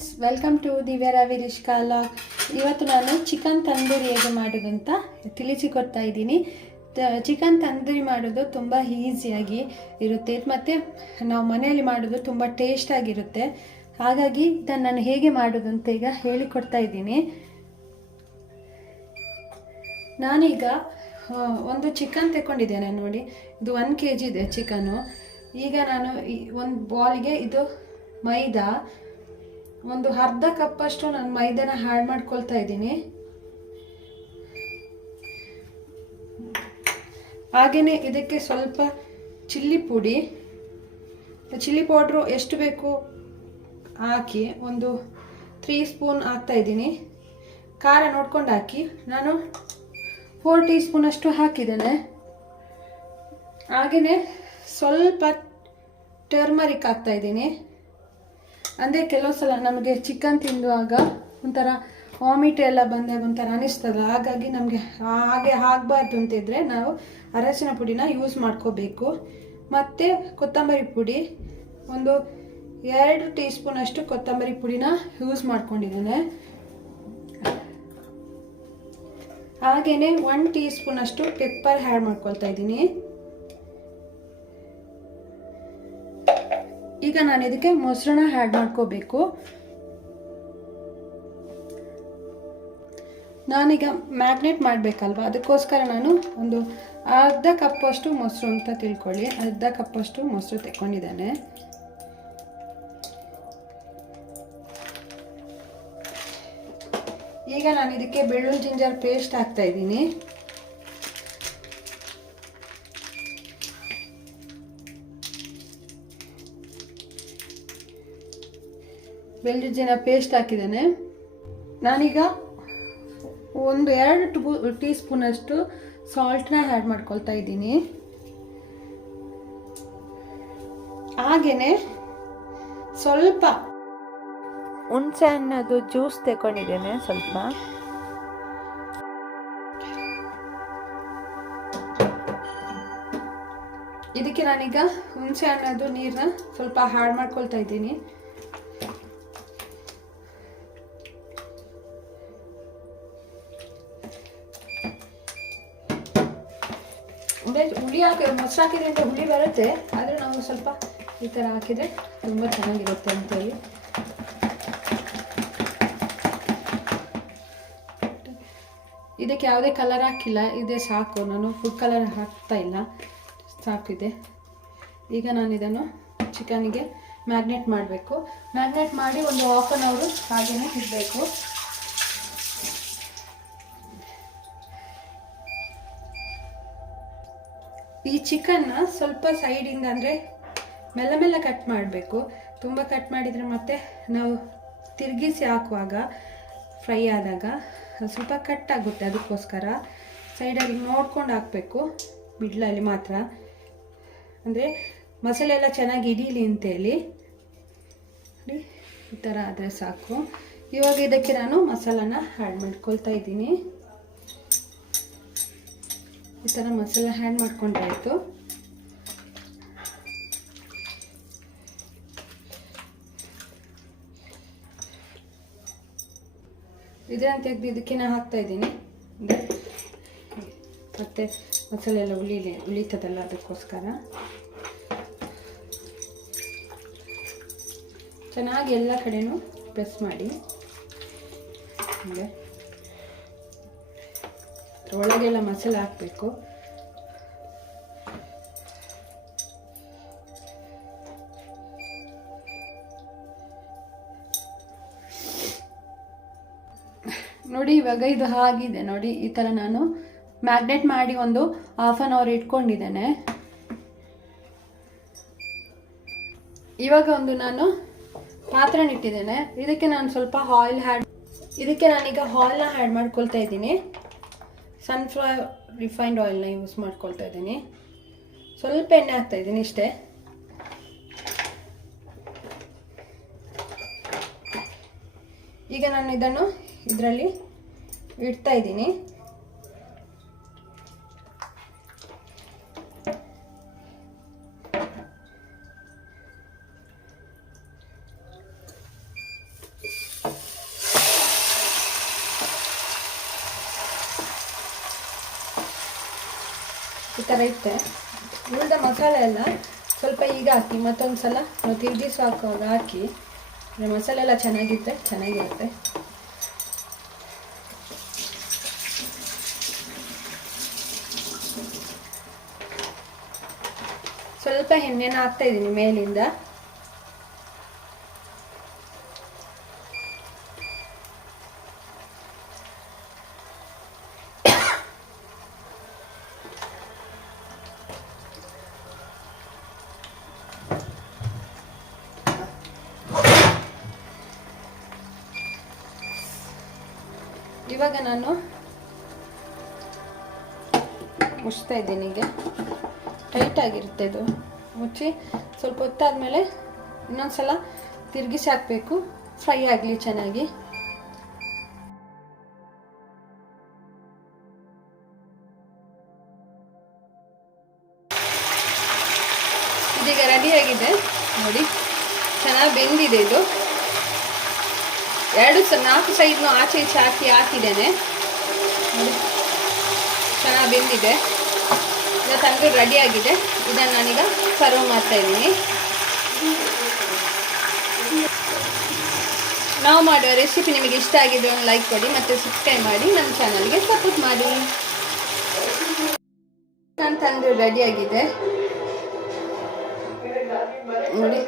Friends, welcome to ದಿವ್ಯ Ravi ರಿಷ್ಕಾ log. ಇವತ್ತು ನಾನು ಚಿಕನ್ ತಂದೂರಿ ಹೇಗೆ ಮಾಡೋದು ಅಂತ ತಿಳಿಸಿಕೊಡ್ತಾ ಇದ್ದೀನಿ. ಚಿಕನ್ ತಂದೂರಿ ಮಾಡೋದು ತುಂಬ ಈಸಿಯಾಗಿ ಇರುತ್ತೆ ಮತ್ತು ನಾವು ಮನೆಯಲ್ಲಿ ಮಾಡೋದು ತುಂಬ ಟೇಸ್ಟಾಗಿರುತ್ತೆ. ಹಾಗಾಗಿ ಇದನ್ನು ನಾನು ಹೇಗೆ ಮಾಡೋದು ಅಂತ ಈಗ ಹೇಳಿಕೊಡ್ತಾ ಇದ್ದೀನಿ. ನಾನೀಗ ಒಂದು ಚಿಕನ್ ತಗೊಂಡಿದ್ದೇನೆ ನೋಡಿ. ಇದು 1 kg ಇದೆ ಚಿಕನ್ನು. ಈಗ ನಾನು ಒಂದು ಬೌಲ್ಗೆ ಇದು ಮೈದಾ, ಒಂದು ಅರ್ಧ ಕಪ್ಪಷ್ಟು ನಾನು ಮೈದಾನ ಆ್ಯಡ್ ಮಾಡ್ಕೊಳ್ತಾ ಇದ್ದೀನಿ. ಹಾಗೆಯೇ ಇದಕ್ಕೆ ಸ್ವಲ್ಪ ಚಿಲ್ಲಿ ಪೌಡ್ರು ಎಷ್ಟು ಬೇಕು ಹಾಕಿ ಒಂದು 3 ಸ್ಪೂನ್ ಹಾಕ್ತಾ ಇದ್ದೀನಿ. ಖಾರ ನೋಡ್ಕೊಂಡು ಹಾಕಿ. ನಾನು 4 ಟೀ ಸ್ಪೂನ್ ಅಷ್ಟು ಹಾಕಿದ್ದೇನೆ. ಹಾಗೆಯೇ ಸ್ವಲ್ಪ ಟರ್ಮರಿಕ್ ಹಾಕ್ತಾ ಇದ್ದೀನಿ. ಅಂದರೆ ಕೆಲವು ಸಲ ನಮಗೆ ಚಿಕನ್ ತಿಂದುವಾಗ ಒಂಥರ ವಾಮಿಟ್ ಎಲ್ಲ ಬಂದಾಗ ಒಂಥರ ಅನಿಸ್ತದೆ. ಹಾಗಾಗಿ ನಮಗೆ ಹಾಗೆ ಆಗಬಾರ್ದು ಅಂತಿದ್ರೆ ನಾವು ಅರಸಿನ ಪುಡಿನ ಯೂಸ್ ಮಾಡ್ಕೋಬೇಕು. ಮತ್ತು ಕೊತ್ತಂಬರಿ ಪುಡಿ ಒಂದು 2 ಟೀ ಸ್ಪೂನ್ ಅಷ್ಟು ಕೊತ್ತಂಬರಿ ಪುಡಿನ ಯೂಸ್ ಮಾಡ್ಕೊಂಡಿದ್ದೇನೆ. ಹಾಗೆಯೇ 1 ಟೀ ಸ್ಪೂನ್ ಅಷ್ಟು ಪೆಪ್ಪರ್ ಆ್ಯಡ್ ಮಾಡ್ಕೊಳ್ತಾ ಇದ್ದೀನಿ. ಈಗ ನಾನು ಇದಕ್ಕೆ ಮೊಸರನ್ನ ಆ್ಯಡ್ ಮಾಡ್ಕೋಬೇಕು. ನಾನೀಗ ಮ್ಯಾಗ್ನೇಟ್ ಮಾಡಬೇಕಲ್ವ, ಅದಕ್ಕೋಸ್ಕರ ನಾನು ಒಂದು ಅರ್ಧ ಕಪ್ಪಷ್ಟು ಮೊಸರು ಅಂತ ತಿಳ್ಕೊಳ್ಳಿ. ಅರ್ಧ ಕಪ್ಪಷ್ಟು ಮೊಸರು ತಗೊಂಡಿದ್ದೇನೆ. ಈಗ ನಾನು ಇದಕ್ಕೆ ಬೆಳ್ಳುಳ್ಳಿ ಜಿಂಜರ್ ಪೇಸ್ಟ್ ಹಾಕ್ತಾ ಇದ್ದೀನಿ. ಬೆಳ್ಳುಳ್ಳಿ ಜಿಂಜರ್ ಪೇಸ್ಟ್ ಹಾಕಿದ್ದೇನೆ. ನಾನೀಗ ಒಂದು 2 ಟೀ ಸ್ಪೂನ್ ಅಷ್ಟು ಸಾಲ್ಟ್ನ ಆ್ಯಡ್ ಮಾಡ್ಕೊಳ್ತಾ ಇದ್ದೀನಿ. ಹಾಗೆಯೇ ಸ್ವಲ್ಪ ಹುಣಸೆ ಹಣ್ಣದು ಜ್ಯೂಸ್ ತಗೊಂಡಿದ್ದೇನೆ ಸ್ವಲ್ಪ. ಇದಕ್ಕೆ ನಾನೀಗ ಹುಣಸೆ ಹಣ್ಣದು ನೀರನ್ನ ಸ್ವಲ್ಪ ಆ್ಯಡ್ ಮಾಡ್ಕೊಳ್ತಾ ಇದ್ದೀನಿ. ಅಂದರೆ ಹುಳಿ ಮೊಸರು ಹಾಕಿದ್ರೆ ಅಂತ ಹುಳಿ ಬರುತ್ತೆ, ಆದರೆ ನಾವು ಸ್ವಲ್ಪ ಈ ಥರ ಹಾಕಿದರೆ ತುಂಬ ಚೆನ್ನಾಗಿರುತ್ತೆ ಅಂತೇಳಿ. ಇದಕ್ಕೆ ಯಾವುದೇ ಕಲರ್ ಹಾಕಿಲ್ಲ, ಇದೇ ಸಾಕು. ನಾನು ಫುಡ್ ಕಲರ್ ಹಾಕ್ತಾ ಇಲ್ಲ, ಸಾಕಿದೆ. ಈಗ ನಾನು ಇದನ್ನು ಚಿಕನಿಗೆ ಮ್ಯಾಗ್ನೇಟ್ ಮಾಡಬೇಕು. ಮ್ಯಾಗ್ನೇಟ್ ಮಾಡಿ ಒಂದು 1/2 hour ಹಾಗೆಯೇ ಇಡಬೇಕು. ಈ ಚಿಕನ್ನ ಸ್ವಲ್ಪ ಸೈಡಿಂದ ಅಂದರೆ ಮೆಲ್ಲ ಕಟ್ ಮಾಡಬೇಕು. ತುಂಬ ಕಟ್ ಮಾಡಿದರೆ ಮತ್ತೆ ನಾವು ತಿರುಗಿಸಿ ಹಾಕುವಾಗ ಫ್ರೈ ಆದಾಗ ಸ್ವಲ್ಪ ಕಟ್ ಆಗುತ್ತೆ. ಅದಕ್ಕೋಸ್ಕರ ಸೈಡಲ್ಲಿ ನೋಡ್ಕೊಂಡು ಹಾಕಬೇಕು, ಮಿಡ್ಲಲ್ಲಿ ಮಾತ್ರ, ಅಂದರೆ ಮಸಾಲೆ ಎಲ್ಲ ಚೆನ್ನಾಗಿ ಹಿಡೀಲಿ ಅಂತೇಳಿ. ಈ ಥರ ಆದರೆ ಸಾಕು. ಇವಾಗ ಇದಕ್ಕೆ ನಾನು ಮಸಾಲಾನ ಆ್ಯಡ್ ಮಾಡ್ಕೊಳ್ತಾ ಇದ್ದೀನಿ. ಈ ಥರ ಮಸಾಲೆ ಆ್ಯಡ್ ಮಾಡ್ಕೊಂಡ್ರಾಯ್ತು. ಇದನ್ನು ತೆಗೆದು ಇದಕ್ಕೆ ನಾನು ಹಾಕ್ತಾ ಇದ್ದೀನಿ. ಮತ್ತೆ ಮಸಾಲೆ ಎಲ್ಲ ಉಳಿತದಲ್ಲ, ಅದಕ್ಕೋಸ್ಕರ ಚೆನ್ನಾಗಿ ಎಲ್ಲ ಕಡೆನೂ ಪ್ರೆಸ್ ಮಾಡಿ. ಹೀಗೆ ಒಳಗೆಲ್ಲ ಮಸಾಲೆ ಹಾಕಬೇಕು. ನೋಡಿ, ಇವಾಗ ಇದು ಆಗಿದೆ ನೋಡಿ. ಈ ಥರ ನಾನು ಮ್ಯಾಗ್ನೇಟ್ ಮಾಡಿ ಒಂದು 1/2 hour ಇಟ್ಕೊಂಡಿದ್ದೇನೆ. ಇವಾಗ ಒಂದು ನಾನು ಪಾತ್ರೆ ಇಟ್ಟಿದ್ದೇನೆ. ಇದಕ್ಕೆ ನಾನು ಸ್ವಲ್ಪ ನಾನೀಗ ಆಯಿಲ್ನ ಆ್ಯಡ್ ಮಾಡ್ಕೊಳ್ತಾ ಇದ್ದೀನಿ. ಸನ್ಫ್ಲವರ್ ರಿಫೈನ್ಡ್ ಆಯಿಲ್ನ ಯೂಸ್ ಮಾಡ್ಕೊಳ್ತಾ ಇದ್ದೀನಿ. ಸ್ವಲ್ಪ ಎಣ್ಣೆ ಹಾಕ್ತಾ ಇದ್ದೀನಿ ಇಷ್ಟೇ. ಈಗ ನಾನು ಇದನ್ನು ಇದರಲ್ಲಿ ಇಡ್ತಾ ಇದ್ದೀನಿ. ಥರ ಇಟ್ಟೆ. ಉಳಿದ ಮಸಾಲೆ ಎಲ್ಲ ಸ್ವಲ್ಪ ಈಗ ಹಾಕಿ ಮತ್ತೊಂದು ಸಲ ನಾವು ತಿರುಗಿಸಿ ಹಾಕುವಾಗ ಹಾಕಿ ಮಸಾಲೆ ಎಲ್ಲ ಚೆನ್ನಾಗಿರುತ್ತೆ. ಸ್ವಲ್ಪ ಎಣ್ಣೆನ ಹಾಕ್ತಾ ಇದ್ದೀನಿ ಮೇಲಿಂದ. ಇವಾಗ ನಾನು ಮುಚ್ತಾ ಇದ್ದೀನಿ. ಹೀಗೆ ಟೈಟ್ ಆಗಿರುತ್ತೆ ಇದು. ಮುಚ್ಚಿ ಸ್ವಲ್ಪ ಹೊತ್ತಾದ್ಮೇಲೆ ಇನ್ನೊಂದ್ಸಲ ತಿರುಗಿಸಿ ಹಾಕಬೇಕು, ಫ್ರೈ ಆಗಲಿ ಚೆನ್ನಾಗಿ. ಇದೀಗ ರೆಡಿಯಾಗಿದೆ ನೋಡಿ, ಚೆನ್ನಾಗಿ ಬೆಂದಿದೆ ಇದು. 4 ಸೈಡ್ನು ಆಚೆ ಈಚೆ ಹಾಕಿದ್ದೇನೆ ನೋಡಿ, ಚೆನ್ನಾಗಿ ಬೆಂದಿದೆ. ಈಗ ತಂದೂರಿ ರೆಡಿಯಾಗಿದೆ. ಇದನ್ನು ನಾನೀಗ ಸರ್ವ್ ಮಾಡ್ತಾ ಇದ್ದೀನಿ. ನಾವು ಮಾಡುವ ರೆಸಿಪಿ ನಿಮಗೆ ಇಷ್ಟ ಆಗಿದ್ರೆ ಒಂದು ಲೈಕ್ ಕೊಡಿ ಮತ್ತು ಸಬ್ಸ್ಕ್ರೈಬ್ ಮಾಡಿ, ನಮ್ಮ ಚಾನಲ್ಗೆ ಸಪೋರ್ಟ್ ಮಾಡಿ. ನನ್ನ ತಂದೂರಿ ರೆಡಿಯಾಗಿದೆ ನೋಡಿ.